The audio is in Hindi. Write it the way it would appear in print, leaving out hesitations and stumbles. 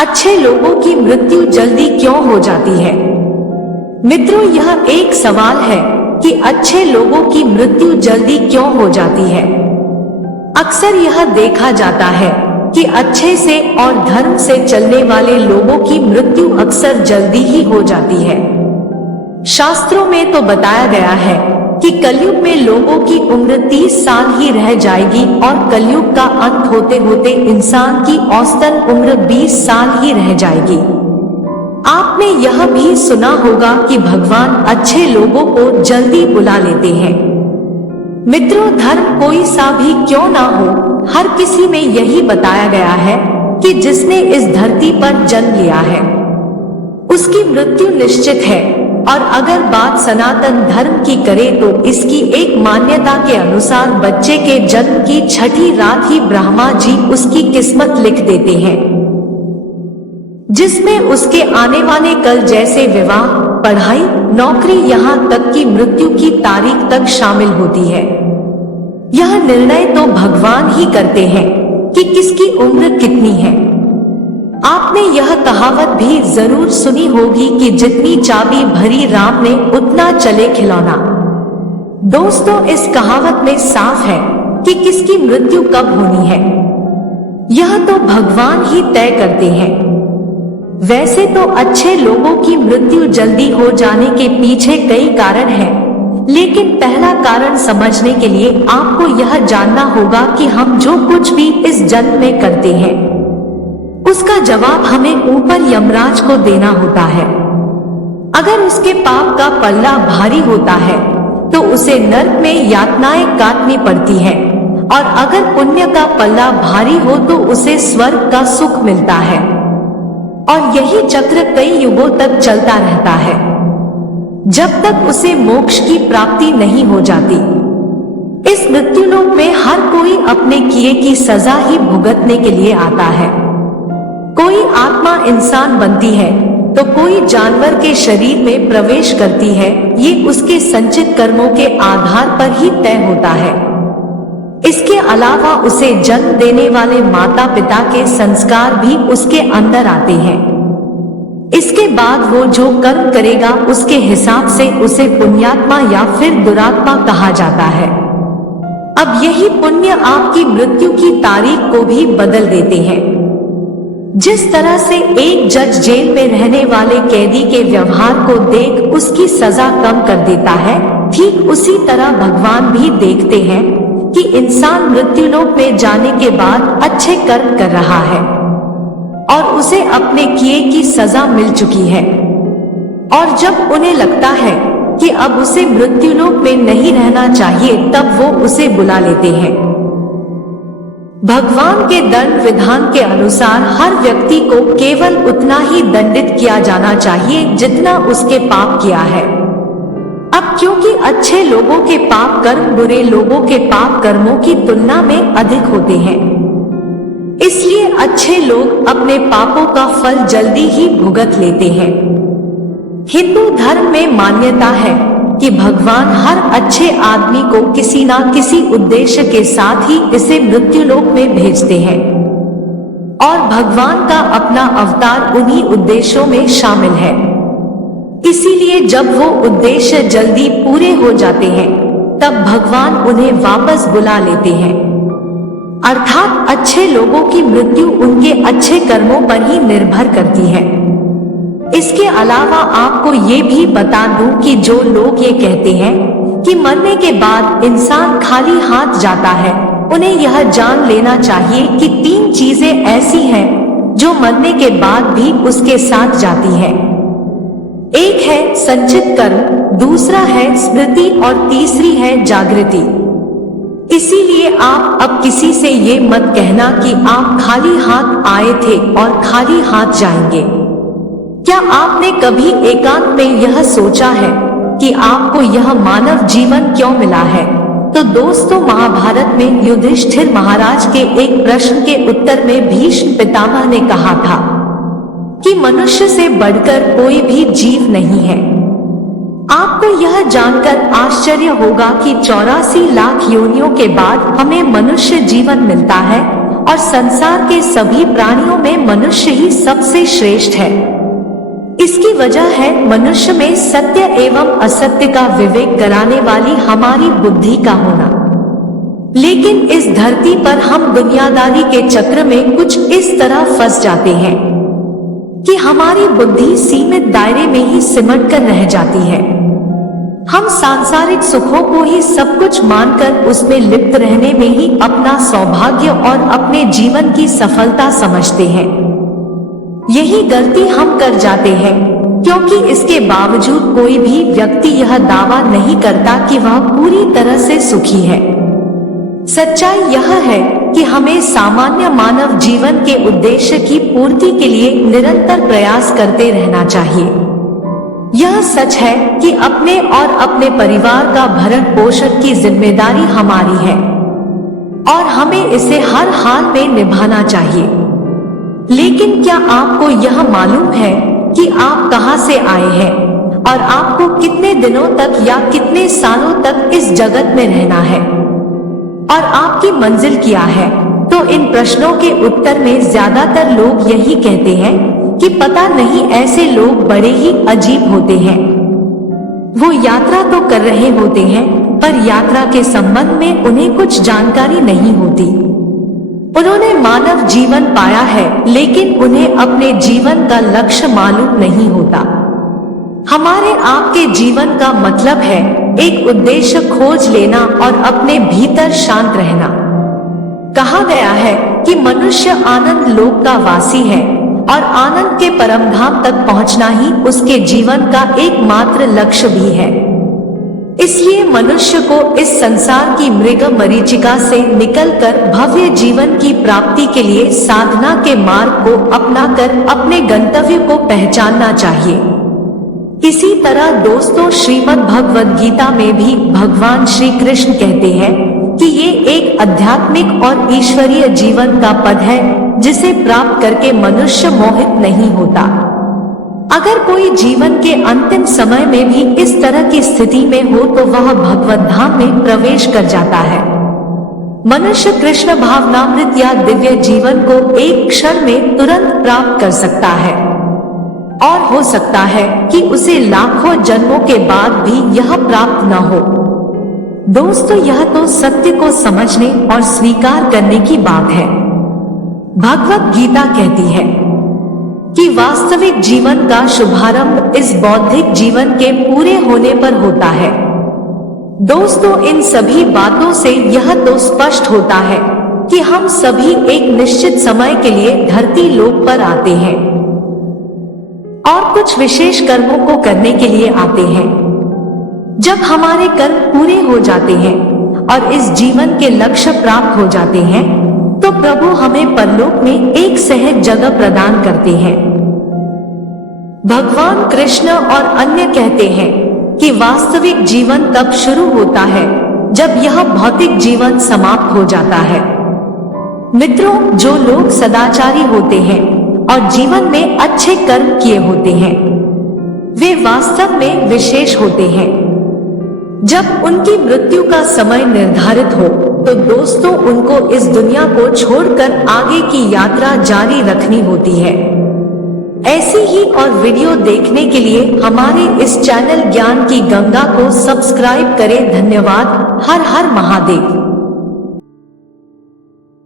अच्छे लोगों की मृत्यु जल्दी क्यों हो जाती है? मित्रों, यह एक सवाल है कि अच्छे लोगों की मृत्यु जल्दी क्यों हो जाती है। अक्सर यह देखा जाता है कि अच्छे से और धर्म से चलने वाले लोगों की मृत्यु अक्सर जल्दी ही हो जाती है। शास्त्रों में तो बताया गया है कि कलयुग में लोगों की उम्र 30 साल ही रह जाएगी और कलयुग का अंत होते होते इंसान की औसतन उम्र 20 साल ही रह जाएगी। आपने यह भी सुना होगा कि भगवान अच्छे लोगों को जल्दी बुला लेते हैं। मित्रों, धर्म कोई सा भी क्यों ना हो, हर किसी में यही बताया गया है कि जिसने इस धरती पर जन्म लिया है उसकी मृत्यु निश्चित है। और अगर बात सनातन धर्म की करें तो इसकी एक मान्यता के अनुसार बच्चे के जन्म की छठी रात ही ब्रह्मा जी उसकी किस्मत लिख देते हैं, जिसमें उसके आने वाले कल जैसे विवाह, पढ़ाई, नौकरी, यहाँ तक कि मृत्यु की तारीख तक शामिल होती है। यह निर्णय तो भगवान ही करते हैं कि किसकी उम्र कितनी है। आपने यह कहावत भी जरूर सुनी होगी कि जितनी चाबी भरी राम ने उतना चले खिलौना। दोस्तों, इस कहावत में साफ है कि किसकी मृत्यु कब होनी है यह तो भगवान ही तय करते हैं। वैसे तो अच्छे लोगों की मृत्यु जल्दी हो जाने के पीछे कई कारण हैं, लेकिन पहला कारण समझने के लिए आपको यह जानना होगा कि हम जो कुछ भी इस जन्म में करते हैं उसका जवाब हमें ऊपर यमराज को देना होता है। अगर उसके पाप का पल्ला भारी होता है तो उसे नरक में यातनाएं काटनी पड़ती है, और अगर पुण्य का पल्ला भारी हो तो उसे स्वर्ग का सुख मिलता है। और यही चक्र कई युगों तक चलता रहता है, जब तक उसे मोक्ष की प्राप्ति नहीं हो जाती। इस मृत्युलोक में हर कोई अपने किए की सजा ही भुगतने के लिए आता है। कोई आत्मा इंसान बनती है तो कोई जानवर के शरीर में प्रवेश करती है। ये उसके संचित कर्मों के आधार पर ही तय होता है। इसके अलावा उसे जन्म देने वाले माता पिता के संस्कार भी उसके अंदर आते हैं। इसके बाद वो जो कर्म करेगा उसके हिसाब से उसे पुण्यात्मा या फिर दुरात्मा कहा जाता है। अब यही पुण्य आपकी मृत्यु की तारीख को भी बदल देते हैं। जिस तरह से एक जज जेल में रहने वाले कैदी के व्यवहार को देख उसकी सजा कम कर देता है, ठीक उसी तरह भगवान भी देखते हैं कि इंसान मृत्युलोक में जाने के बाद अच्छे कर्म कर रहा है और उसे अपने किए की सजा मिल चुकी है। और जब उन्हें लगता है कि अब उसे मृत्युलोक में नहीं रहना चाहिए, तब वो उसे बुला लेते हैं। भगवान के दंड विधान के अनुसार हर व्यक्ति को केवल उतना ही दंडित किया जाना चाहिए जितना उसके पाप किया है। अब क्योंकि अच्छे लोगों के पाप कर्म बुरे लोगों के पाप कर्मों की तुलना में अधिक होते हैं, इसलिए अच्छे लोग अपने पापों का फल जल्दी ही भुगत लेते हैं। हिंदू धर्म में मान्यता है कि भगवान हर अच्छे आदमी को किसी ना किसी उद्देश्य के साथ ही इसे मृत्युलोक में भेजते हैं, और भगवान का अपना अवतार उन्हीं उद्देश्यों में शामिल है। इसीलिए जब वो उद्देश्य जल्दी पूरे हो जाते हैं तब भगवान उन्हें वापस बुला लेते हैं। अर्थात अच्छे लोगों की मृत्यु उनके अच्छे कर्मों पर ही निर्भर करती है। इसके अलावा आपको ये भी बता दूं कि जो लोग ये कहते हैं कि मरने के बाद इंसान खाली हाथ जाता है, उन्हें यह जान लेना चाहिए कि 3 चीजें ऐसी हैं जो मरने के बाद भी उसके साथ जाती है। एक है संचित कर्म, दूसरा है स्मृति और तीसरी है जागृति। इसीलिए आप अब किसी से ये मत कहना कि आप खाली हाथ आए थे और खाली हाथ जाएंगे। क्या आपने कभी एकांत में यह सोचा है कि आपको यह मानव जीवन क्यों मिला है? तो दोस्तों, महाभारत में युधिष्ठिर महाराज के एक प्रश्न के उत्तर में भीष्म पितामह ने कहा था कि मनुष्य से बढ़कर कोई भी जीव नहीं है। आपको यह जानकर आश्चर्य होगा कि 84 लाख योनियों के बाद हमें मनुष्य जीवन मिलता है और संसार के सभी प्राणियों में मनुष्य ही सबसे श्रेष्ठ है। इसकी वजह है मनुष्य में सत्य एवं असत्य का विवेक कराने वाली हमारी बुद्धि का होना। लेकिन इस धरती पर हम दुनियादारी के चक्र में कुछ इस तरह फंस जाते हैं कि हमारी बुद्धि सीमित दायरे में ही सिमट कर रह जाती है। हम सांसारिक सुखों को ही सब कुछ मानकर उसमें लिप्त रहने में ही अपना सौभाग्य और अपने जीवन की सफलता समझते हैं। यही गलती हम कर जाते हैं, क्योंकि इसके बावजूद कोई भी व्यक्ति यह दावा नहीं करता कि वह पूरी तरह से सुखी है। सच्चाई यह है कि हमें सामान्य मानव जीवन के उद्देश्य की पूर्ति के लिए निरंतर प्रयास करते रहना चाहिए। यह सच है कि अपने और अपने परिवार का भरण पोषण की जिम्मेदारी हमारी है और हमें इसे हर हाल में निभाना चाहिए। लेकिन क्या आपको यह मालूम है कि आप कहां से आए हैं और आपको कितने दिनों तक या कितने सालों तक इस जगत में रहना है और आपकी मंजिल क्या है? तो इन प्रश्नों के उत्तर में ज्यादातर लोग यही कहते हैं कि पता नहीं, ऐसे लोग बड़े ही अजीब होते हैं। वो यात्रा तो कर रहे होते हैं पर यात्रा के संबंध में उन्हें कुछ जानकारी नहीं होती। उन्होंने मानव जीवन पाया है लेकिन उन्हें अपने जीवन का लक्ष्य मालूम नहीं होता। हमारे आपके जीवन का मतलब है एक उद्देश्य खोज लेना और अपने भीतर शांत रहना। कहा गया है कि मनुष्य आनंद लोक का वासी है और आनंद के परम धाम तक पहुंचना ही उसके जीवन का एकमात्र लक्ष्य भी है। इसलिए मनुष्य को इस संसार की मृग मरीचिका से निकलकर भव्य जीवन की प्राप्ति के लिए साधना के मार्ग को अपनाकर अपने गंतव्य को पहचानना चाहिए। इसी तरह दोस्तों, श्रीमद् भगवद गीता में भी भगवान श्री कृष्ण कहते हैं कि ये एक आध्यात्मिक और ईश्वरीय जीवन का पद है जिसे प्राप्त करके मनुष्य मोहित नहीं होता। अगर कोई जीवन के अंतिम समय में भी इस तरह की स्थिति में हो तो वह भगवत धाम में प्रवेश कर जाता है। मनुष्य कृष्ण भावनामृत या दिव्य जीवन को एक क्षण में तुरंत प्राप्त कर सकता है और हो सकता है कि उसे लाखों जन्मों के बाद भी यह प्राप्त न हो। दोस्तों, यह तो सत्य को समझने और स्वीकार करने की बात है। भगवत गीता कहती है कि वास्तविक जीवन का शुभारंभ इस बौद्धिक जीवन के पूरे होने पर होता है। दोस्तों, इन सभी बातों से यह तो स्पष्ट होता है कि हम सभी एक निश्चित समय के लिए धरती लोक पर आते हैं और कुछ विशेष कर्मों को करने के लिए आते हैं। जब हमारे कर्म पूरे हो जाते हैं और इस जीवन के लक्ष्य प्राप्त हो जाते हैं तो प्रभु हमें परलोक में एक सहज जगह प्रदान करते हैं। भगवान कृष्ण और अन्य कहते हैं कि वास्तविक जीवन तब शुरू होता है जब यह भौतिक जीवन समाप्त हो जाता है। मित्रों, जो लोग सदाचारी होते हैं और जीवन में अच्छे कर्म किए होते हैं वे वास्तव में विशेष होते हैं। जब उनकी मृत्यु का समय निर्धारित हो तो दोस्तों, उनको इस दुनिया को छोड़कर आगे की यात्रा जारी रखनी होती है। ऐसी ही और वीडियो देखने के लिए हमारे इस चैनल ज्ञान की गंगा को सब्सक्राइब करें। धन्यवाद। हर हर महादेव।